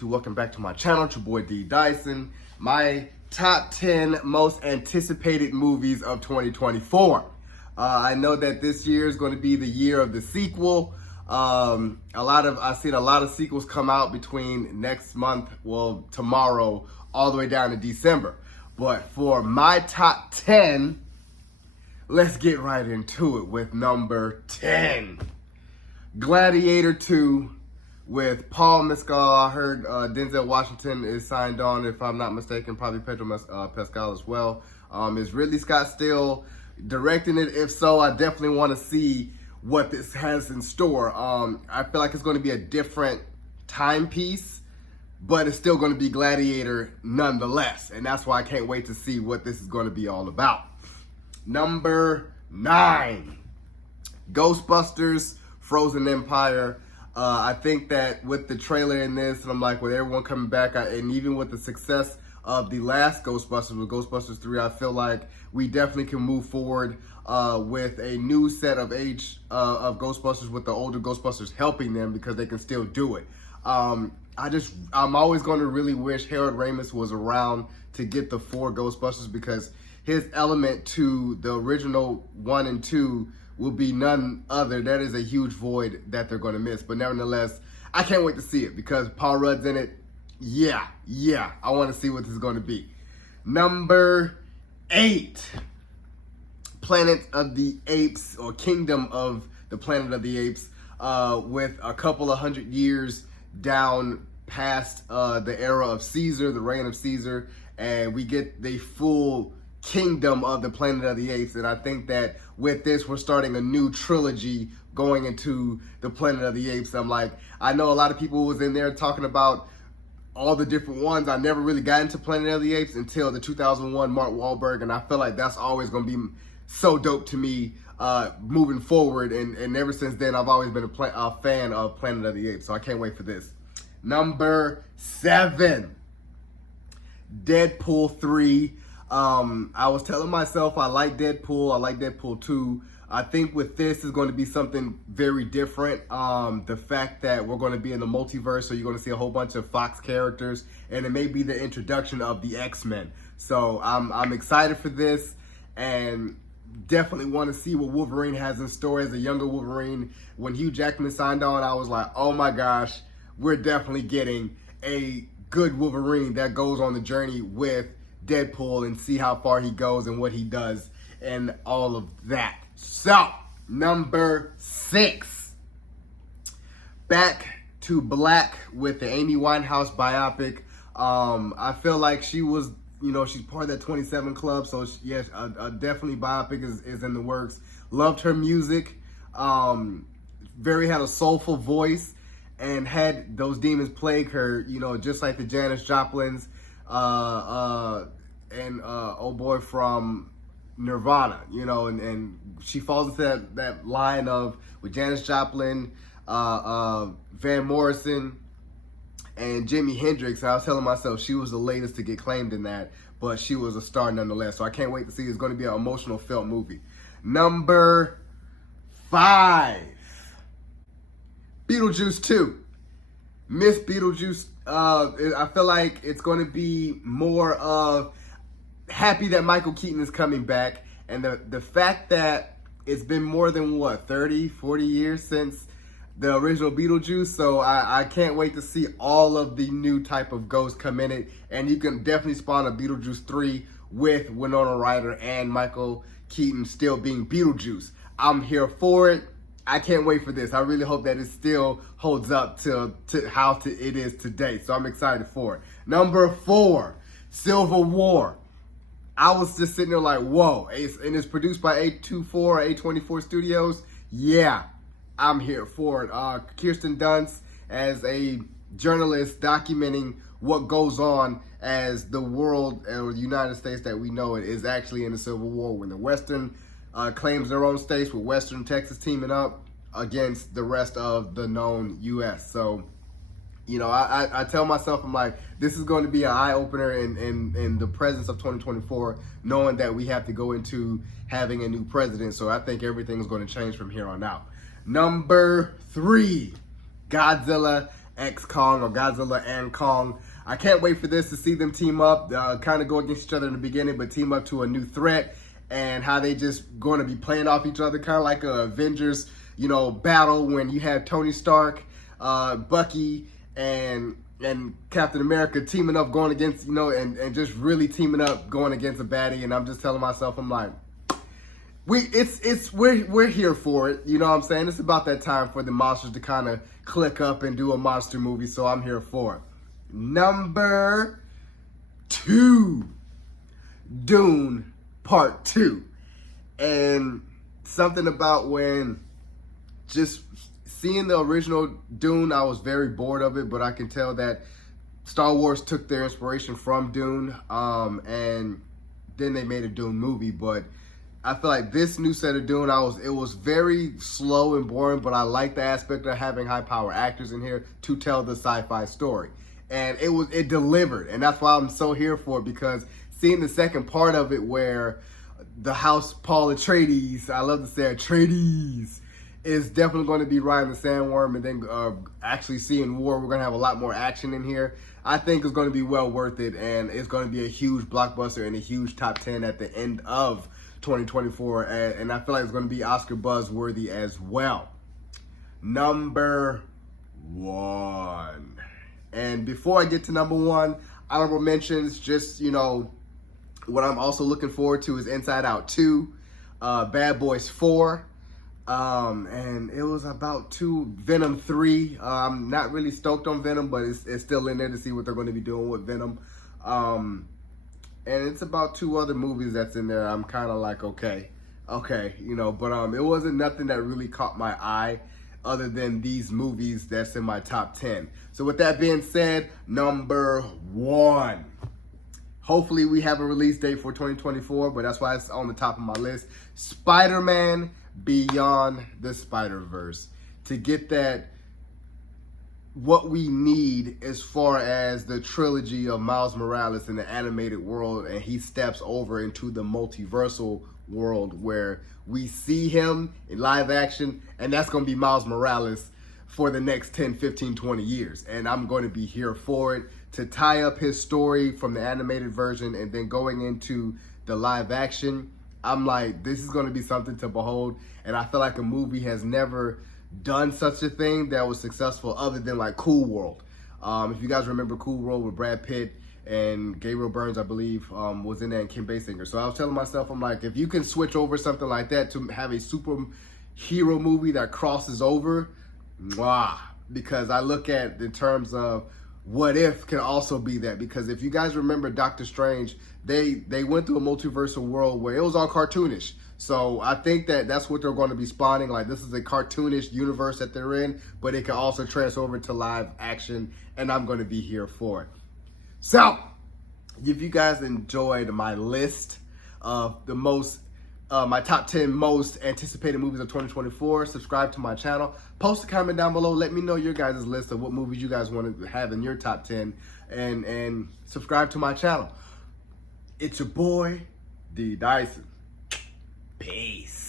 YouTube? Welcome back to my channel. It's your boy D Dyson. My top 10 most anticipated movies of 2024. I know that this year is going to be the year of the sequel. I've seen a lot of sequels come out between next month, well, tomorrow, all the way down to December. But for my top 10, let's get right into it with number 10. Gladiator 2 with Paul Mescal. I heard Denzel Washington is signed on, if I'm not mistaken, probably Pedro Pascal as well. Is Ridley Scott still directing it? If so, I definitely want to see what this has in store. I feel like it's going to be a different timepiece, but it's still going to be Gladiator nonetheless. And that's why I can't wait to see what this is going to be all about. Number 9, Ghostbusters Frozen Empire. I think that with the trailer in this, and I'm like, with everyone coming back, and even with the success of the last Ghostbusters, with Ghostbusters 3, I feel like we definitely can move forward with a new set of Ghostbusters, with the older Ghostbusters helping them because they can still do it. I'm always going to really wish Harold Ramis was around to get the 4 Ghostbusters, because his element to the original 1 and 2 will be none other. That is a huge void that they're going to miss. But nevertheless, I can't wait to see it because Paul Rudd's in it. Yeah, I want to see what this is going to be. Number 8, Planet of the Apes, or Kingdom of the Planet of the Apes, with a couple of 100 years down past the era of Caesar, the reign of Caesar, and we get the full Kingdom of the Planet of the Apes. And I think that with this, we're starting a new trilogy going into the Planet of the Apes. I know a lot of people was in there talking about all the different ones. I never really got into Planet of the Apes until the 2001 Mark Wahlberg, and I feel like that's always going to be so dope to me moving forward. And ever since then, I've always been a fan of Planet of the Apes, so I can't wait for this. Number 7, Deadpool 3. I was telling myself I like Deadpool. I like Deadpool 2. I think with this is going to be something very different. The fact that we're going to be in the multiverse, so you're going to see a whole bunch of Fox characters, and it may be the introduction of the X-Men. So I'm excited for this, and definitely want to see what Wolverine has in store as a younger Wolverine. When Hugh Jackman signed on, I was like, oh my gosh, we're definitely getting a good Wolverine that goes on the journey with Deadpool and see how far he goes and what he does and all of that. So, number 6, Back to Black with the Amy Winehouse biopic. I feel like she was, she's part of that 27 Club, so yes, definitely biopic is in the works. Loved her music. Had a soulful voice, and had those demons plague her, just like the Janis Joplins, and old boy from Nirvana, and she falls into that line of with Janis Joplin, Van Morrison, and Jimi Hendrix. I was telling myself she was the latest to get claimed in that, but she was a star nonetheless. So I can't wait to see. It's going to be an emotional felt movie. Number 5, Beetlejuice 2. Miss Beetlejuice. I feel like it's going to be more of happy that Michael Keaton is coming back, and the fact that it's been more than 30, 40 years since the original Beetlejuice, so I can't wait to see all of the new type of ghosts come in it, and you can definitely spawn a Beetlejuice 3 with Winona Ryder and Michael Keaton still being Beetlejuice. I'm here for it. I can't wait for this. I really hope that it still holds up to how it is today, so I'm excited for it. Number 4, Civil War. I was just sitting there like, whoa. And it's produced by A24 Studios. Yeah, I'm here for it. Kirsten Dunst as a journalist documenting what goes on as the world, or the United States that we know it, is actually in the Civil War, when the Western claims their own states, with Western Texas teaming up against the rest of the known U.S. So, I tell myself, I'm like, this is going to be an eye-opener in the presence of 2024, knowing that we have to go into having a new president. So I think everything is going to change from here on out. Number 3, Godzilla X Kong, or Godzilla and Kong. I can't wait for this to see them team up, kind of go against each other in the beginning, but team up to a new threat, and how they just going to be playing off each other, kind of like a Avengers, battle when you have Tony Stark, Bucky, and Captain America teaming up going against, and just really teaming up going against a baddie. And I'm just telling myself, I'm like, we're here for it. You know what I'm saying? It's about that time for the monsters to kind of click up and do a monster movie, so I'm here for it. Number 2, Dune Part 2. And something about when just seeing the original Dune, I was very bored of it, but I can tell that Star Wars took their inspiration from Dune, and then they made a Dune movie. But I feel like this new set of Dune, it was very slow and boring, but I like the aspect of having high power actors in here to tell the sci-fi story. And it delivered, and that's why I'm so here for it, because seeing the second part of it where the House Paul Atreides, I love to say Atreides, is definitely going to be riding the sandworm, and then actually seeing war. We're going to have a lot more action in here. I think it's going to be well worth it, and it's going to be a huge blockbuster and a huge top 10 at the end of 2024, and I feel like it's going to be Oscar buzz worthy as well. Number 1. And before I get to number 1, honorable mentions, just, what I'm also looking forward to is Inside Out 2, Bad Boys 4, and it was about Venom 3. I'm not really stoked on Venom, but it's still in there to see what they're going to be doing with Venom. And it's about 2 other movies that's in there. I'm kind of like, okay, but it wasn't nothing that really caught my eye other than these movies that's in my top 10. So with that being said, number 1. Hopefully we have a release date for 2024, but that's why it's on the top of my list. Spider-Man Beyond the Spider-Verse. To get that, what we need as far as the trilogy of Miles Morales in the animated world, and he steps over into the multiversal world where we see him in live action, and that's going to be Miles Morales for the next 10, 15, 20 years. And I'm going to be here for it, to tie up his story from the animated version and then going into the live action. I'm like, this is going to be something to behold, and I feel like a movie has never done such a thing that was successful other than like Cool World. If you guys remember Cool World with Brad Pitt and Gabriel Byrne, I believe, was in there, and Kim Basinger. So I was telling myself, I'm like, if you can switch over something like that to have a superhero movie that crosses over, mwah. Because I look at in terms of what if can also be that. Because if you guys remember Doctor Strange, they went through a multiversal world where it was all cartoonish. So I think that's what they're going to be spawning. Like, this is a cartoonish universe that they're in, but it can also transfer over to live action, and I'm going to be here for it. So, if you guys enjoyed my list of my top 10 most anticipated movies of 2024, subscribe to my channel. Post a comment down below. Let me know your guys' list of what movies you guys want to have in your top 10, and subscribe to my channel. It's your boy, D Dyson. Peace.